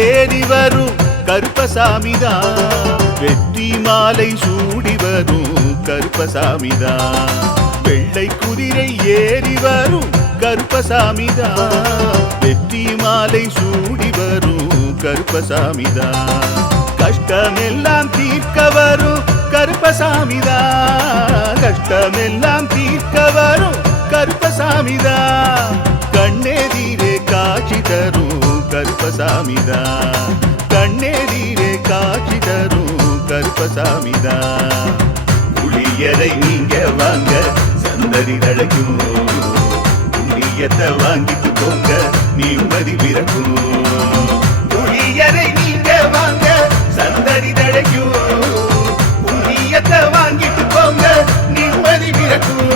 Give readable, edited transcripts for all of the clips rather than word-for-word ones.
ஏறி வரும் கருப்பசாமிதான், வெற்றி மாலை சூடி வரும் கருப்பசாமிதான். வெள்ளை குதிரை ஏறி வரும் கருப்பசாமிதான், வெற்றி மாலை சூடி வரும் கருப்பசாமிதான். கஷ்டமெல்லாம் தீர்க்க வரும் கருப்பசாமிதான், கஷ்டமெல்லாம் தீர்க்க வரும் கருப்பசாமிதான். கண்ணெதிரே காட்சி தரும் கருப்பசாமிதான், கண்ணெதிரே காட்சி தரும் கருப்பசாமிதான். புளியரை நீங்க வாங்க சந்ததி தழைக்கும், புண்ணியத்தை வாங்கிட்டு போங்க நிம்மதி பிறக்கும். புளியரை நீங்க வாங்க சந்ததி தழைக்கும், புண்ணியத்தை வாங்கிட்டு போங்க நிம்மதி பிறக்கும்.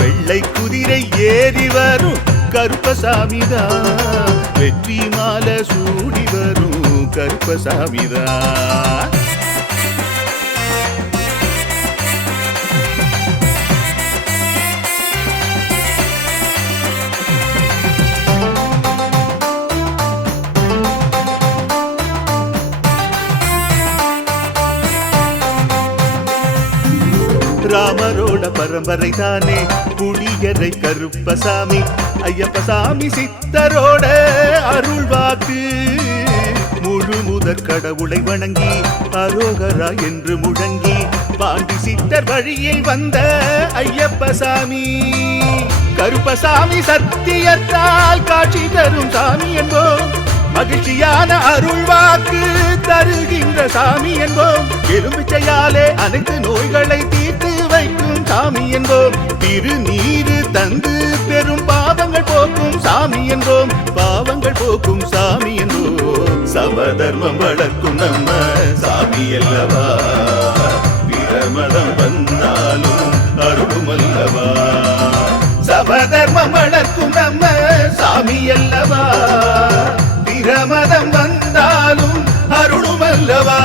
வெள்ளை குதிரை ஏறி வரும் கருப்பசாமிதான், வெற்றி மாலை சூடி வரும் கருப்பசாமிதான். ராமரோட பரம்பரை தானே புளியரை கருப்பசாமி, ஐயப்பசாமி சித்தரோட அருள் வாக்கு. முழு முதற் கடவுளை வணங்கி அரோகரா என்று முழங்கி பாண்டி சித்தர் வழியில் வந்த ஐயப்பசாமி. கருப்பசாமி சத்தியத்தால் காட்சி தரும் சாமி என்போம், மகிழ்ச்சியான அருள் வாக்கு தருகின்ற சாமி என்போம். எலும்பிச்சையாலே அனைத்து நோய்களை தீர்த்து வைக்கும் சாமி என்போம். திருநீரு தந்து பெரும் பாவங்கள் போக்கும் சாமி என்போம், பாவங்கள் போக்கும் சாமி என்போம். சமதர்மம் வளர்க்கும் நம்ம சாமி அல்லவா, பிரமதம் வந்தாலும் அருளும் அல்லவா. சமதர்மம் வளர்க்கும் நம்ம சாமி அல்லவா, பிரமதம் வந்தாலும் அருளும் அல்லவா.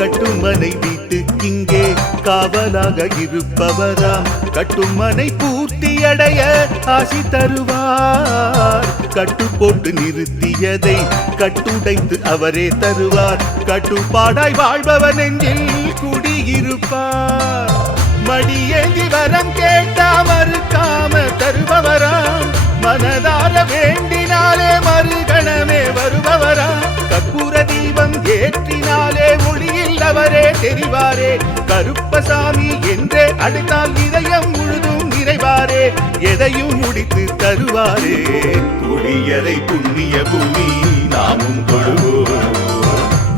கட்டுமனை வீட்டுக்கிங்கே காவலாக இருப்பவராம், கட்டுமனை பூர்த்தி அடைய ஆசி தருவார். கட்டு போட்டு நிறுத்தியதை கட்டுடைத்து அவரே தருவார், கட்டுப்பாடாய் வாழ்பவர் நெஞ்சில் குடியிருப்பார். மடியேந்தி வரம் கேட்டா மறுக்காம தருபவராம், மனதார வேண்டினாலே மறுகணமே வருபவராம். கற்பூர தீபம் ஏற்றினாலே ஒளியில் அவரே தெரிவாரே, கருப்பசாமி என்றே அழைத்தால் இதயம் முழுதும் நிறைவாரே, எதையும் முடித்து தருவாரே. புளியரை புண்ணிய பூமி நாமும் தொழுவோம்,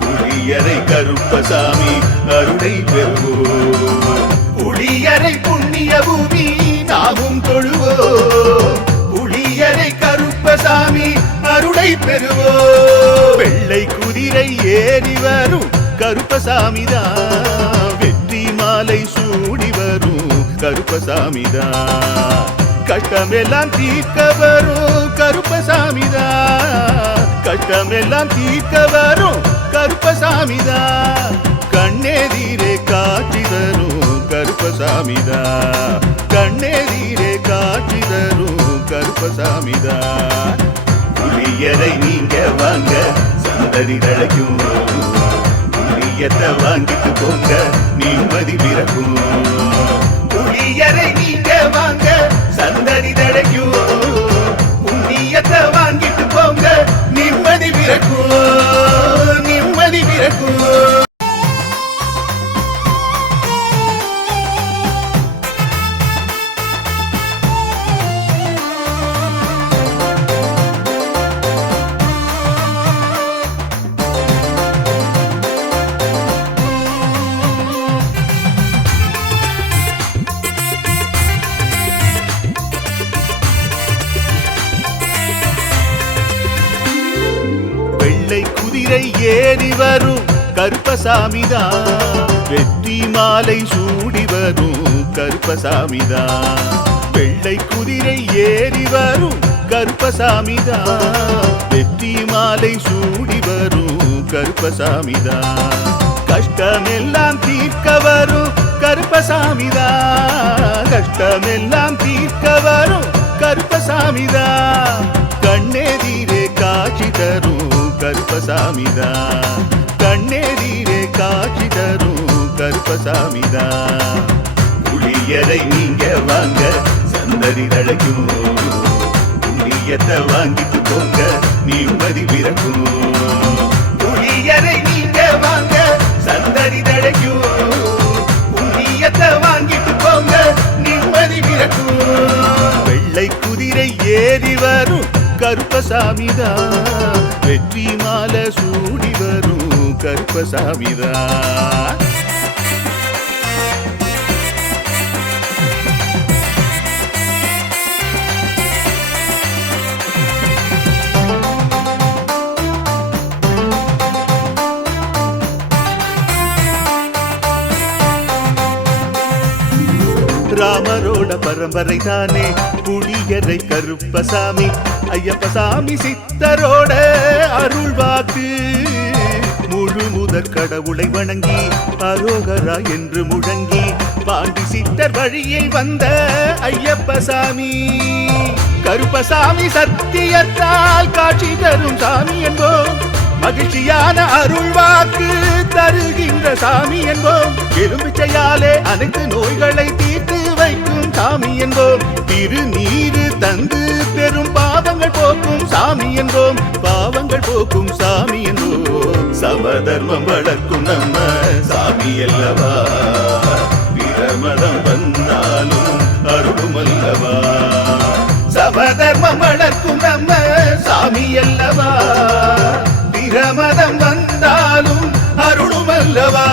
புளியரை கருப்பசாமி அருளை பெறுவோம். புளியரை புண்ணிய பூமி நாமும் தொழுவோம், புளியரை கருப்பசாமி அருளை பெறுவோம். வெள்ளை குதிரை ஏறி வரும் கருப்பசாமிதான், வெற்றி மாலை சூடி வரும் கருப்பசாமிதான். கஷ்டமெல்லாம் தீர்க்க வரும் கருப்பசாமிதான், கஷ்டமெல்லாம் தீர்க்க வரும் கருப்பசாமிதான். கண்ணெதிரே காட்சி தரும் கருப்பசாமிதான், கண்ணெதிரே காட்சி தரும் கருப்பசாமிதான். புளியரை நீங்க வாங்க சந்ததி தழைக்கும், புளியத்தை வாங்கிட்டு போங்க நிம்மதி பிறக்கும். புளியரை நீங்க வாங்க சந்ததி தழைக்கும், புண்ணியத்தை வாங்கிட்டு போங்க நிம்மதி பிறக்கும், நிம்மதி பிறக்கும். ஏறி வரும் கருப்பசாமிதான். வெற்றி மாலை சூடி வரும் கருப்பசாமிதான். வெள்ளை குதிரை ஏறி வரும் கருப்பசாமிதான். வெற்றி மாலை சூடி வரும் கருப்பசாமிதான். கஷ்டமெல்லாம் தீர்க்க வரும் கருப்பசாமிதான். கஷ்டமெல்லாம் தீர்க்க வரும் கருப்பசாமிதான். கண்ணெதிரே காட்சி தரும் கருப்பசாமிதான். கண்ணெதிரே காட்சி தரும் கருப்பசாமிதான். புளியரை நீங்க வாங்க சந்ததி தழைக்கும். புண்ணியத்தை வாங்கிட்டு போங்க நிம்மதி பிறக்கும். புளியரை நீங்க வாங்க சந்ததி தழைக்கும். புண்ணியத்தை வாங்கிட்டு போங்க நிம்மதி பிறக்கும். வெள்ளை குதிரை ஏறி வரும் கருப்பசாமிதான். வெற்றி மாலை சூடி வரும் கருப்பசாமிதான். ராமரோட பரம்பரை தானே புளியரை கருப்பசாமி. ஐயப்பசாமி சித்தரோட அருள்வாக்கு. முழு முதற் கடவுளை வணங்கி அரோகரா என்று முழங்கி பாண்டி சித்தர் வழியை வந்த ஐயப்பசாமி. கருப்பசாமி சத்தியத்தால் காட்சி தரும் சாமி என்போம். மகிழ்ச்சியான அருள்வாக்கு தருகின்ற சாமி என்போம். எலும்பிச்சையாலே அனைத்து நோய்களை தீர்த்து வைக்கும் சாமி என்போம். திருநீரு தந்து பெரும் பாவங்கள் போக்கும் சாமி என்போம். பாவங்கள் போக்கும் சாமி என்போம். சமதர்மம் வளர்க்கும் நம்ம சாமி அல்லவா. பிரமதம் வந்தாலும் அருளும் அல்லவா. சமதர்மம் வளர்க்கும் நம்ம சாமி அல்லவா. பிரமதம் வந்தாலும் அருளும் அல்லவா.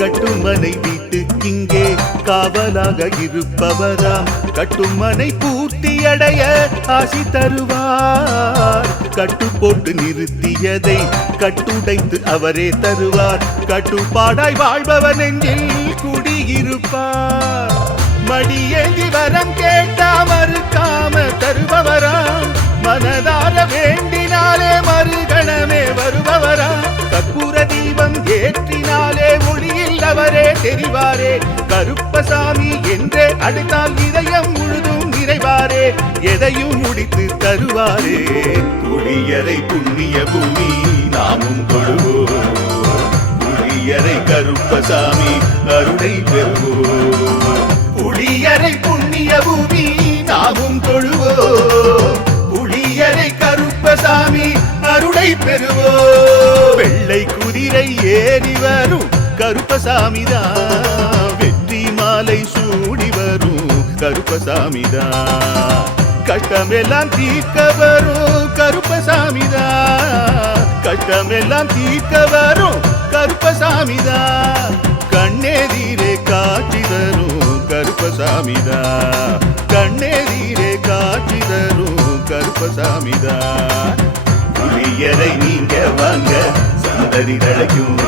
கட்டுமனை வீட்டுக்கிங்கே காவலாக இருப்பவராம். கட்டுமனை பூர்த்தியடைய ஆசி தருவார். கட்டு போட்டு நிறுத்தியதை கட்டுடைத்து அவரே தருவார். கட்டுப்பாடாய் வாழ்பவர் நெஞ்சில் குடியிருப்பார். மடியேந்தி வரம் கேட்டா மறுக்காம தருபவராம். மனதார வேண்டினாலே மறுகணமே வருபவராம். கற்பூர தீபம் ஏற்றினாலே ஒளியில் அவரே தெரிவாரே. கருப்பசாமி என்றே அழைத்தால் இதயம் முழுதும் நிறைவாரே. எதையும் முடித்து தருவாரே. புளியரை புண்ணிய பூமி நாமும் தொழுவோம். புளியரை கருப்பசாமி அருளை பெறுவோம். புளியரை புண்ணிய பூமி நாமும் தொழுவோம். புளியரை கருப்பசாமி அருளை பெறுவோம். வெள்ளை குதிரை ஏறி வரும் கருப்பசாமிதான். வெற்றி மாலை சூடி வரும் கருப்பசாமிதான். கஷ்டமெல்லாம் தீர்க்க வரும் கருப்பசாமிதான். கஷ்டமெல்லாம் தீர்க்க வரும் கருப்பசாமிதான். கண்ணெதிரே காட்சி தரும் கருப்பசாமிதான். கண்ணெதிரே காட்சி தரும் கருப்பசாமிதான். புளியரை நீங்க வாங்க சந்ததி தழைக்கும்.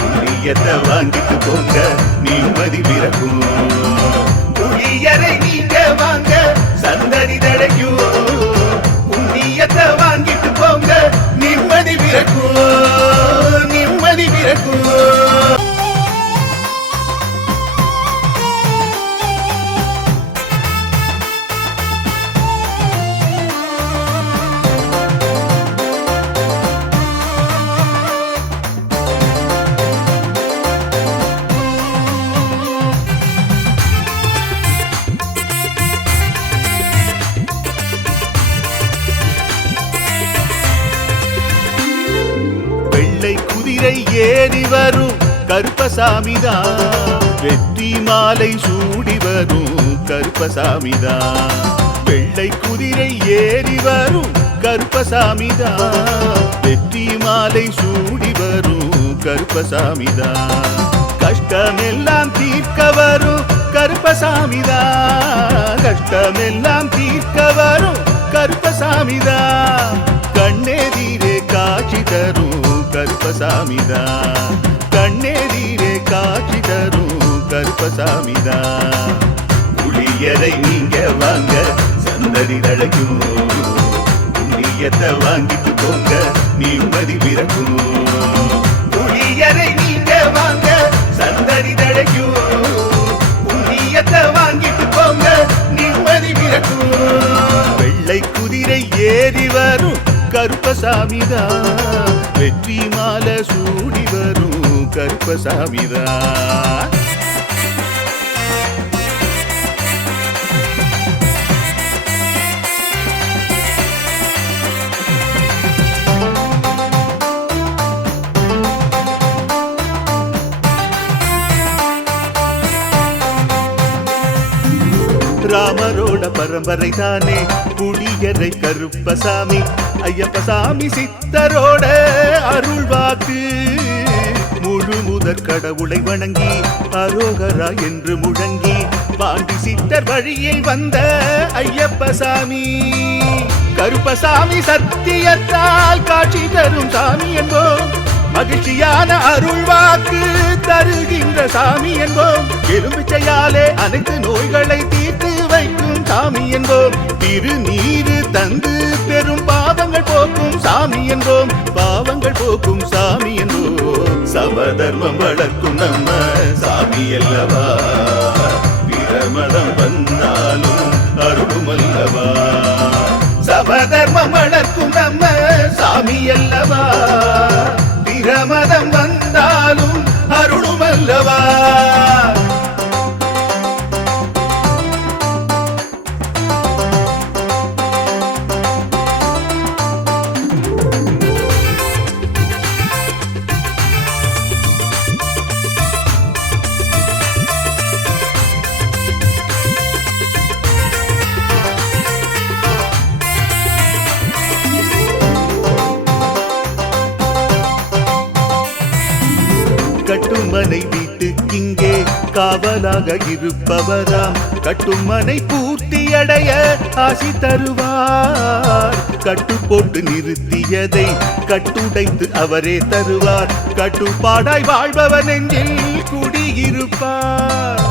புளியத்தை வாங்கிட்டு போங்க நிம்மதி பிறக்கும். புளியரை நீங்க வாங்க சந்ததி தழைக்கும். புண்ணியத்தை வாங்கிட்டு போங்க நிம்மதி பிறக்கும். நிம்மதி பிறக்கும். குதிரை ஏறி வரும் கருப்பசாமிதான். வெற்றி மாலை சூடி வரும் கருப்பசாமிதான். வெள்ளை குதிரை ஏறி வரும் கருப்பசாமிதான். வெற்றி மாலை சூடி வரும் கருப்பசாமிதான். கஷ்டமெல்லாம் தீர்க்க வரும் கருப்பசாமிதான். கஷ்டமெல்லாம் தீர்க்க வரும் கருப்பசாமிதான். கண்ணெதிரே காட்சி தரும் கருப்பசாமிதான். கண்ணெதிரே காட்சி தரும் கருப்பசாமிதான். புளியரை நீங்க வாங்க சந்ததி தழைக்கும். புண்ணியத்தை வாங்கிட்டு போங்க நிம்மதி பிறக்கும். புளியரை நீங்க வாங்க சந்ததி தழைக்கும். புண்ணியத்தை வாங்கிட்டு போங்க நிம்மதி பிறக்கும். வெள்ளை குதிரை ஏறி வரும் கருப்பசாமிதான். வெற்றி மாலை சூடி வரும் கருப்பசாமிதான். ராமரோட பரம்பரை தானே புளியரை கருப்பசாமி. ஐயப்பசாமி சித்தரோட அருள் வாக்கு. முழு முதற் கடவுளை வணங்கி அரோகரா என்று முழங்கி பாண்டி சித்தர் வழியில் வந்த ஐயப்பசாமி. கருப்பசாமி சத்தியத்தால் காட்சி தரும் சாமி என்போம். மகிழ்ச்சியான அருள் வாக்கு தருகின்ற சாமி என்போம். எலுமிச்சையாலே அனைத்து நோய்களை தீர்த்து வைக்கும் சாமி என்போம். திருநீரு தந்து பெரும் பாவங்கள் போக்கும் சாமி என்போம். பாவங்கள் போக்கும் சாமி என்போம். சமதர்மம் வளர்க்கும் நம்ம சாமி அல்லவா. பிரமதம் வந்தாலும் அருளும் அல்லவா. சமதர்மம் வளர்க்கும் நம்ம சாமி அல்லவா. பிரமதம் வந்தாலும் அருளும் அல்லவா. கட்டுமனை வீட்டுக்கிங்கே காவலாக இருப்பவராம். கட்டுமனை பூர்த்தியடைய ஆசி தருவார். கட்டு போட்டு நிறுத்தியதை கட்டுடைத்து அவரே தருவார். கட்டுப்பாடாய் வாழ்பவன் நெஞ்சில் குடியிருப்பார்.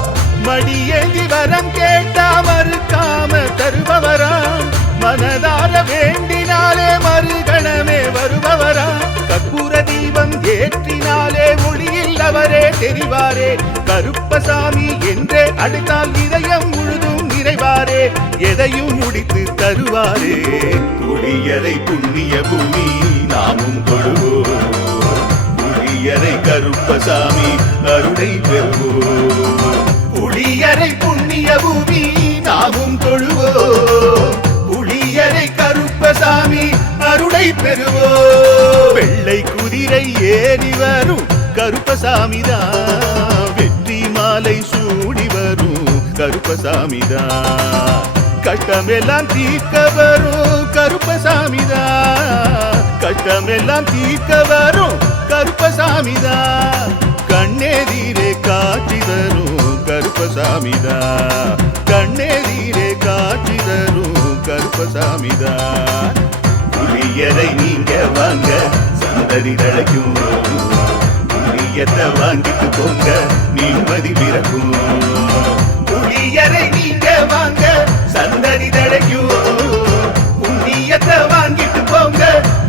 மடியேந்தி வரம் கேட்டா மறுக்காம தருபவராம். மனதார வேண்டினாலே மறுகணமே வருபவரா. கற்பூர தீபம் ஏற்றினாலே ஒளியில் அவரே தெரிவாரே. கருப்பசாமி என்றே அழைத்தால் இதயம் முழுதும் நிறைவாரே. எதையும் முடித்து தருவாரே. புளியரை புண்ணிய பூமி நாமும் தொழுவோம். புளியரை கருப்பசாமி அருளை பெறுவோம். புளியரை புண்ணிய பூமி நாமும் தொழுவோம். புளியரை கருப்பசாமி அருளை பெறுவோம். வெள்ளை குதிரை ஏறி வரும் கருப்பசாமிதான். வெற்றி மாலை சூடி வரும் கருப்பசாமிதான். கஷ்டமெல்லாம் தீர்க்க வரும் கருப்பசாமிதான். கஷ்டமெல்லாம் தீர்க்க வரும் கருப்பசாமிதான். கண்ணெதிரே காட்சி தரும் கருப்பசாமிதான். கண்ணெதிரே காட்சி தரும் கருப்பசாமிதான். புளியரை நீங்க வாங்க சந்ததி தழைக்கும். புளியத்தை வாங்கிட்டு போங்க நிம்மதி பிறக்கும். புளியரை நீங்க வாங்க சந்ததி தழைக்கும். புண்ணியத்தை வாங்கிட்டு போங்க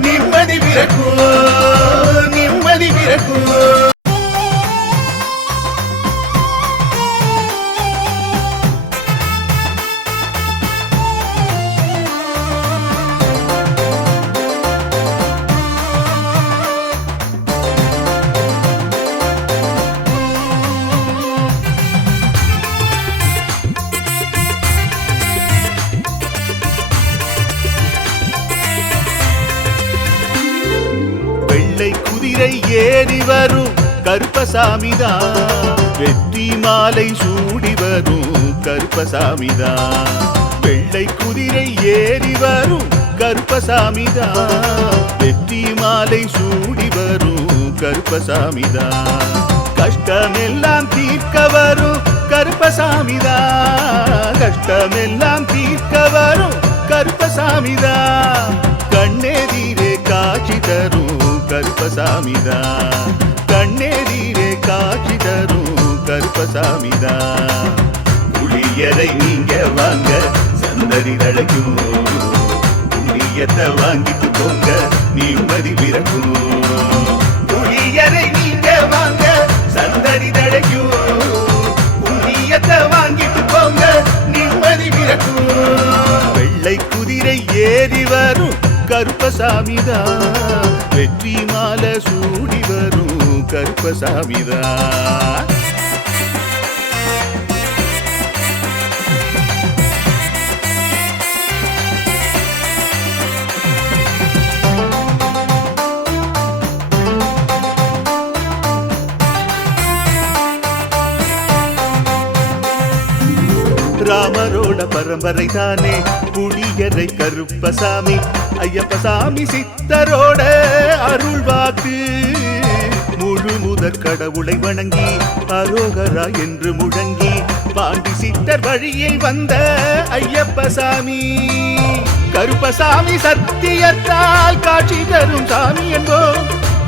நிம்மதி பிறக்கும். நிம்மதி பிறக்கும். ஏறி வரும் கருப்பசாமிதான். வெற்றி மாலை சூடி வரும் கருப்பசாமிதான். வெள்ளை குதிரை ஏறி வரும் கருப்பசாமிதான். வெற்றி மாலை சூடி வரும் கருப்பசாமிதான். கஷ்டமெல்லாம் தீர்க்க வரும் கருப்பசாமிதான். கஷ்டமெல்லாம் தீர்க்க வரும் கருப்பசாமிதான். கண்ணெதிரே காட்சி தரும் கருப்பசாமிதான். கண்ணெதிரே காட்சி தரும் கருப்பசாமிதான். புளியரை நீங்க வாங்க சந்ததி தழைக்கும். புளியத்தை வாங்கிட்டு போங்க நிம்மதி பிறக்கும். புளியரை நீங்க வாங்க சந்ததி தழைக்கும். புளியத்தை வாங்கிட்டு போங்க நிம்மதி பிறக்கும். வெள்ளை குதிரை ஏறி வரும் கருப்பசாமிதான். வெற்றி மாலை சூடி வரும் கருப்பசாமிதான். ராமரோட பரம்பரை தானே புளியரை கருப்பசாமி. ஐயப்பசாமி சித்தரோட அருள்வாக்கு. முழு முதற் கடவுளை வணங்கி அரோகரா என்று முழங்கி பாண்டி சித்தர் வழியை வந்த ஐயப்பசாமி. கருப்பசாமி சத்தியத்தால் காட்சி தரும் சாமி என்போம்.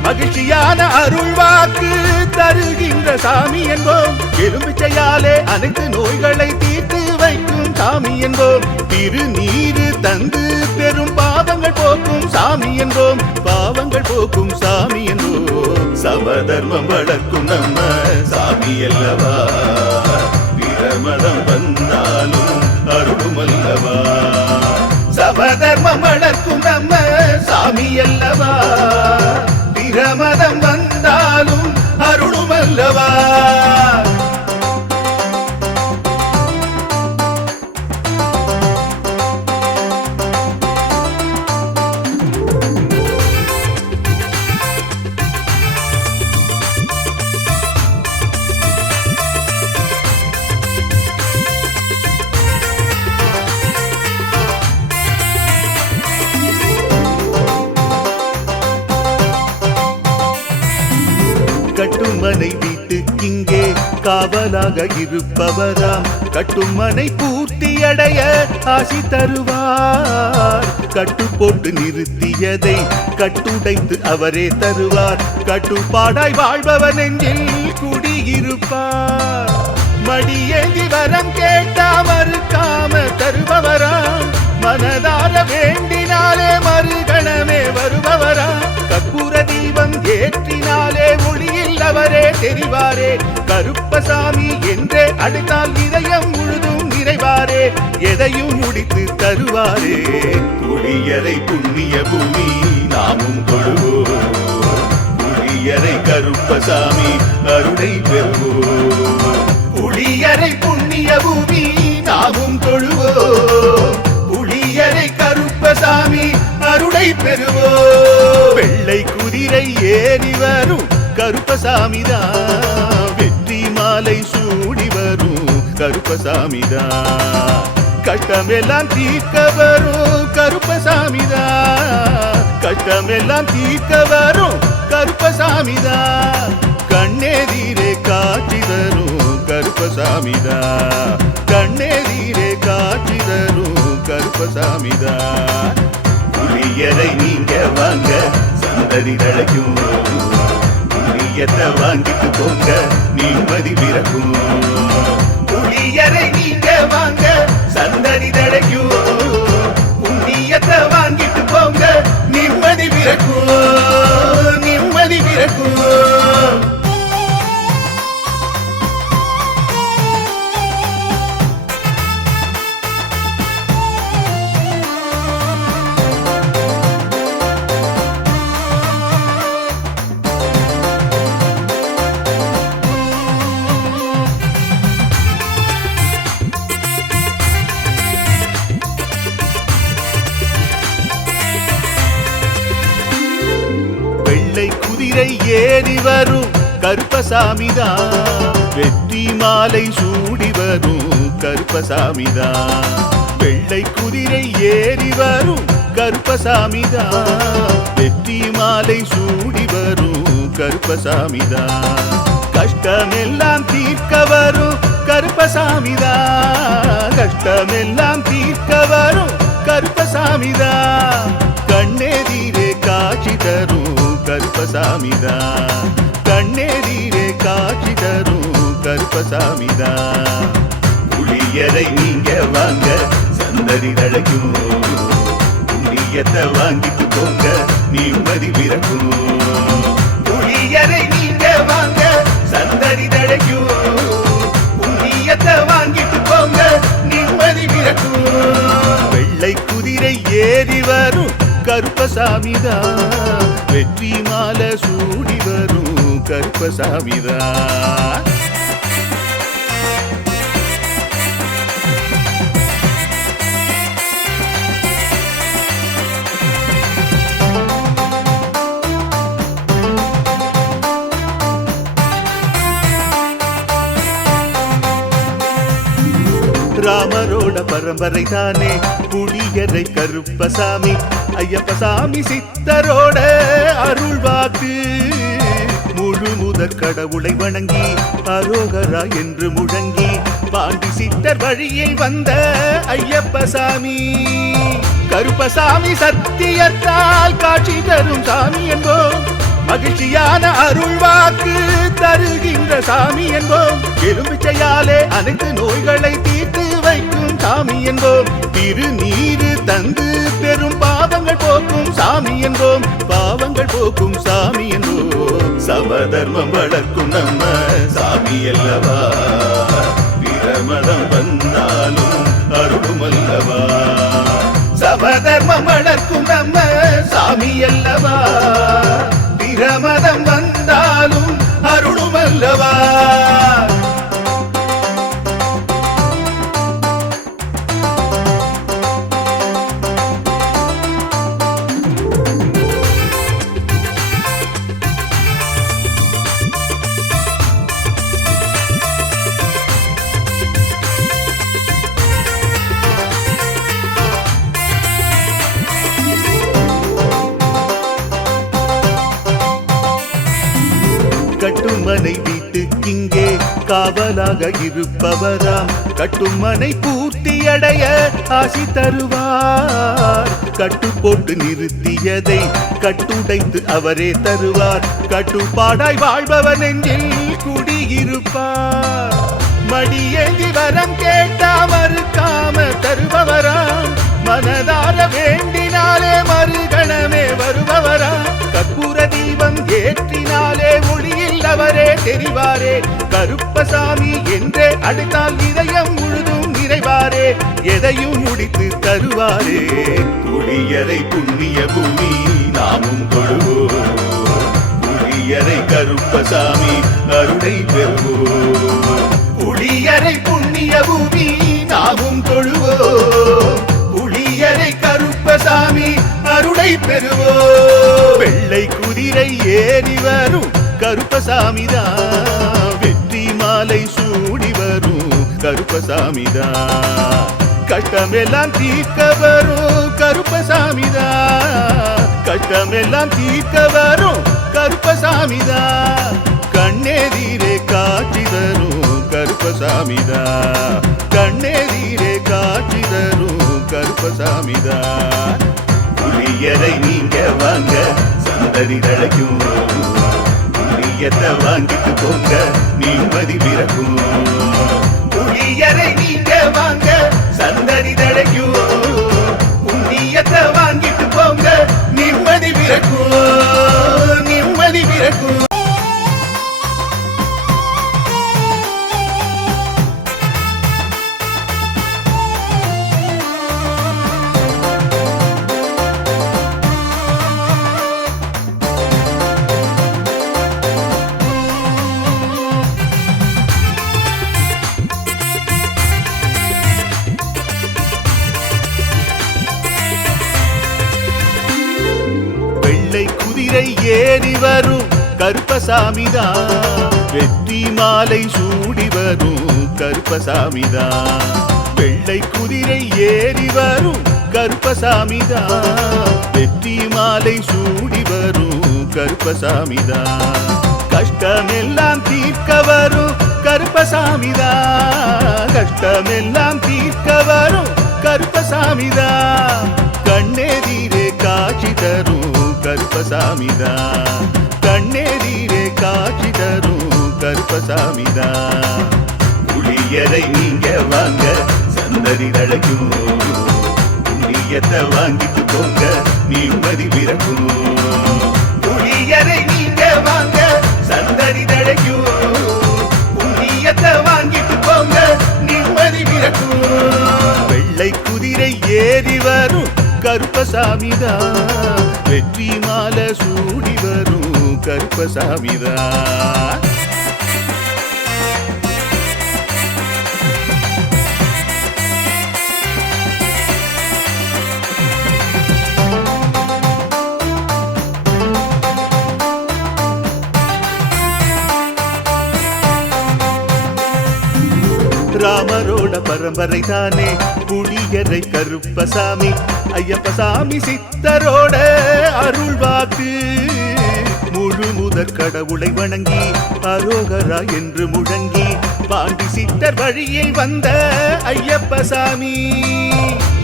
மகிழ்ச்சியான அருள்வாக்கு தருகின்ற சாமி என்போம். எலும்பிச்சையாலே அனைத்து நோய்களை தீர்த்து வைக்கும் சாமி என்போம். திருநீரு தந்து பெரும் பாவங்கள் போக்கும் சாமி என்போம். பாவங்கள் போக்கும் சாமி என்போம். சமதர்மம் வளர்க்கும் நம்ம சாமி அல்லவா. பிரமதம் வந்தாலும் அருளும் அல்லவா. சமதர்மம் வளர்க்கும் நம்ம சாமி அல்லவா. பிரமதம் வந்தாலும் அருளும் அல்லவா. கட்டுமனை வீட்டுக்கிங்கே காவலாக இருப்பவராம். கட்டுமனை பூர்த்தியடைய ஆசி தருவார். கட்டு போட்டு நிறுத்தியதை கட்டுடைத்து அவரே தருவார். கட்டுப்பாடாய் வாழ்பவர் நெஞ்சில் குடியிருப்பார். மடியேந்தி வரம் கேட்டா மறுக்காம தருபவராம். மனதார வேண்டினாலே மறுகணமே வருபவரா. கற்பூர தீபம் ஏற்றினாலே ஒளியில் அவரே தெரிவாரே. கருப்பசாமி என்றே அழைத்தால் இதயம் முழுதும் நிறைவாரே. எதையும் முடித்து தருவாரே. புளியரை புண்ணிய பூமி நாமும் தொழுவோம். புளியரை கருப்பசாமி அருளை பெறுவோம். புளியரை புண்ணிய பூமி நாமும் தொழுவோம். புளியரை கருப்பசாமி அருளை பெறுவோம். வெள்ளை குதிரை ஏறி வரும் கருப்பசாமிதான். வெற்றி மாலை சூடி வரும் கருப்பசாமிதான். கஷ்டமெல்லாம் தீர்க்க வரும் கருப்பசாமிதான். கஷ்டமெல்லாம் தீர்க்க வரும் கருப்பசாமிதான். கண்ணெதிரே காட்சி தரும் கருப்பசாமிதான். கண்ணெதிரே காட்சி தரும் கருப்பசாமிதான். புளியரை நீங்க வாங்க சந்ததி தழைக்கும். புளியத்தை வாங்கிட்டு போங்க நிம்மதி பிறக்கும். புளியரை நீங்க வாங்க சந்ததி தழைக்கும். புண்ணியத்தை வாங்கிட்டு போங்க நிம்மதி பிறக்கும். நிம்மதி பிறக்கும். ஏறி வரும் கருப்பசாமிதான். வெற்றி மாலை சூடி வரும் கருப்பசாமிதான். வெள்ளை குதிரை ஏறி வரும் கருப்பசாமிதான். வெற்றி மாலை சூடி வரும் கருப்பசாமிதான். கஷ்டமெல்லாம் தீர்க்க வரும் கருப்பசாமிதான். கஷ்டமெல்லாம் தீர்க்க வரும் கருப்பசாமிதான். கண்ணெதிரே காட்சி தரும் கருப்பசாமிதான். கண்ணெதிரே காட்சி தரும் கருப்பசாமிதான். புளியரை நீங்க வாங்க சந்ததி தழைக்கும். புண்ணியத்தை வாங்கிட்டு போங்க நிம்மதி பிறக்கும். புளியரை நீங்க வாங்க சந்ததி தழைக்கும். புண்ணியத்தை வாங்கிட்டு போங்க நிம்மதி பிறக்கும். வெள்ளை குதிரை ஏறி வரும் கருப்பசாமிதான். வெற்றி மாலை சூடி வரும் கருப்பசாமிதான். ராமரோட பரம்பரை தானே புளியரை கருப்பசாமி. ஐயப்பசாமி சித்தரோட அருள் வாக்கு. முழு முதற் கடவுளை வணங்கி அரோகரா என்று முழங்கி பாண்டி சித்தர் வழியில் வந்த ஐயப்பசாமி. கருப்பசாமி சத்தியத்தால் காட்சி தரும் சாமி என்போம். மகிழ்ச்சியான அருள் வாக்கு தருகின்ற சாமி என்போம். எலும்பிச்சையாலே அனைத்து நோய்களை தீர்த்து வைக்கும் சாமி என்போம். திருநீரு தந்து பெரும் பாவங்கள் போக்கும் சாமி என்போம். பாவங்கள் போக்கும் சாமி என்போம். சமதர்மம் வளர்க்கும் நம்ம சாமி அல்லவா. பிரமதம் வந்தாலும் அருளும் அல்லவா. சமதர்மம் வளர்க்கும் நம்ம சாமி அல்லவா. பிரமதம் வந்தாலும் அருளும் அல்லவா. கட்டுமனை வீட்டுக்கிங்கே காவலாக இருப்பவராம். கட்டுமனை பூர்த்தியடைய ஆசி தருவார். கட்டு போட்டு நிறுத்தியதை கட்டுடைத்து அவரே தருவார். கட்டுப்பாடாய் வாழ்பவன் நெஞ்சில் குடியிருப்பார். மடியேந்தி வரம் கேட்டா மறுக்காம தருபவராம். மனதார வேண்டினாலே மறுகணமே வருபவராம். கற்பூர தீபம் ஏற்றினாலே ஒளியில் அவரே தெரிவாரே. கருப்பசாமி என்றே அழைத்தால் இதயம் முழுதும் நிறைவாரே. எதையும் முடித்து தருவாரே. புளியரை புண்ணிய பூமி நாமும் தொழுவோம். புளியரை கருப்பசாமி அருளை பெறுவோம். புளியரை புண்ணிய பூமி நாமும் தொழுவோம். புளியரை கருப்பசாமி அருளை பெறுவோம். வெள்ளை குதிரை ஏறி வரும் கருப்பசாமிதான். வெற்றி மாலை சூடி வரும் கருப்பசாமிதான். கஷ்டமெல்லாம் தீர்க்க வரும் கருப்பசாமிதான். கஷ்டமெல்லாம் தீர்க்க வரும் கருப்பசாமிதான். கண்ணெதிரே காட்சி தரும் கருப்பசாமிதான். கண்ணெதிரே காட்சி தரும் கருப்பசாமிதான். புளியரை நீங்க வாங்க சந்ததி தழைக்கும். புளியத்தை வாங்கிட்டு போங்க நிம்மதி பிறக்கும். புளியரை நீங்க வாங்க சந்ததி தழைக்கும். புண்ணியத்தை வாங்கிட்டு போங்க நிம்மதி பிறக்கும். நிம்மதி பிறக்கும். ஏறி வரும் கருப்பசாமிதான். வெற்றி மாலை சூடி வரும் கருப்பசாமிதான். வெள்ளை குதிரை ஏறி வரும் கருப்பசாமிதான். வெற்றி மாலை சூடி வரும் கருப்பசாமிதான். கஷ்டமெல்லாம் தீர்க்க வரும் கருப்பசாமிதான். கஷ்டமெல்லாம் தீர்க்க வரும் கருப்பசாமிதான். கண்ணெதிரே காட்சி தரும் கருப்பசாமிதான். கண்ணெதிரே காட்சி தரும் கருப்பசாமிதான். புளியரை நீங்க வாங்க சந்ததி தழைக்கும். புண்ணியத்தை வாங்கிட்டு போங்க நிம்மதி பிறக்கும். புளியரை நீங்க வாங்க சந்ததி தழைக்கும். புண்ணியத்தை வாங்கிட்டு போங்க நிம்மதி பிறக்கும். வெள்ளை குதிரை ஏறி வரும் கருப்பசாமிதான். வெற்றி மாலை சூடி வரும் கருப்பசாமிதான். ராமரோட பரம்பரை தானே புளியரை கருப்பசாமி. ஐயப்பசாமி சித்தரோட அருள்வாக்கு. முழு முதற் கடவுளை வணங்கி அரோகரா என்று முழங்கி பாண்டி சித்தர் வழியை வந்த ஐயப்பசாமி.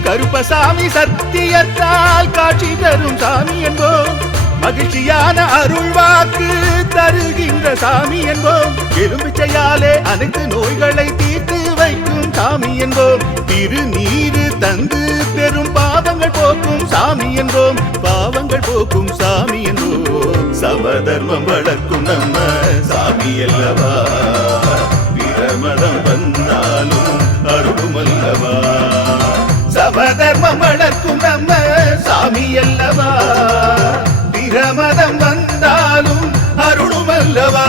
கருப்பசாமி சத்தியத்தால் காட்சி தரும் சாமி என்போம். மகிழ்ச்சியான அருள்வாக்கு தருகின்ற சாமி என்போம். எலும்பிச்சையாலே அனைத்து நோய்களை தீர்த்து வைக்கும் சாமி என்போம். திருநீரு தந்து பெரும் பாவங்கள் போக்கும் சாமி என்போம். பாவங்கள் போக்கும் சாமி என்போம். சமதர்மம் வளர்க்கும் நம்ம சாமி அல்லவா. பிரமதம் வந்தாலும் அருளும் அல்லவா. சமதர்மம் வளர்க்கும் நம்ம சாமி அல்லவா. பிரமதம் வந்தாலும் அருளும் அல்லவா.